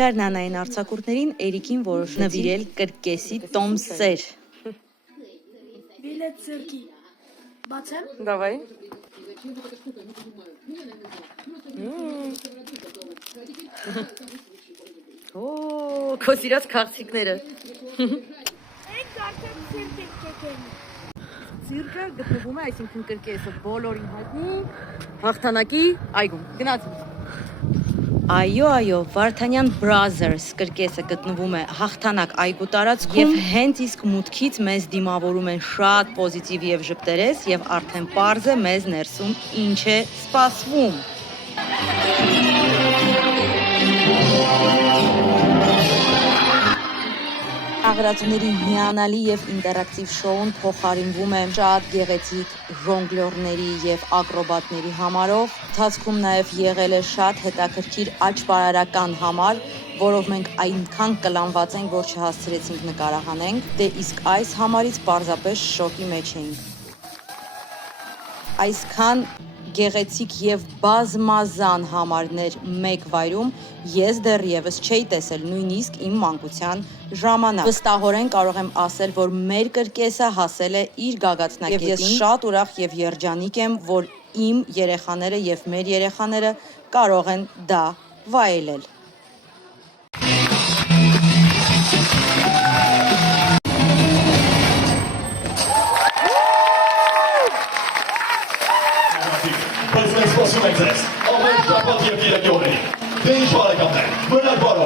Գարնանային արձակուրդներին Էրիկին որոշ նվիրել կրկեսի տոմսեր։ Bilet zırki. Batın. Давай. Oo, kosiras քաղցիկները։ Ek artık sirke çekelim. Ցիրկը գտնվում է, այսինքն կրկեսը բոլորին հայտնի հաղթանակի այգում։ Գնացինք։ Այո, Վարդանյան Brothers կրկեսը գտնվում է հաղթանակ այգու տարածքում եւ հենց իսկ մուտքից մեզ դիմավորում են շատ պոզիտիվ եւ ժպտերես եւ արդեն պարզ է մեզ ներսում ինչ է սպասվում։ Աղրատուների հիանալի եւ ինտերակտիվ շոուն փոխարինվում է շատ գեղեցիկ ժոնգլյորների եւ ակրոբատների համարով։ Ընթացքում նաեւ եղել է շատ հետաքրքիր աճպարարական համար, որով մենք այնքան կլանված ենք, որ չհասցրեցինք նկարահանենք, դե իսկ այս համարից պարզապես շոկի մեջ էինք։ Այսքան գեղեցիկ եւ բազմազան համարներ մեկ վայրում ես դեռևս չէի տեսել նույնիսկ իմ մանկության ժամանակ։ Վստահորեն կարող եմ ասել, որ մեր կրկեսը հասել է իր գագաթնակետին։ Եվ ես շատ ուրախ եւ երջանիկ եմ, որ իմ երեխաները եւ մեր երեխաները կարող են դա վայելել։ Բայց մենք սպասում ենք ձեզ, ամեն շաբաթ և կիրակի օրերին։ Դե ինչ բարեկամներ, մնաք բարով։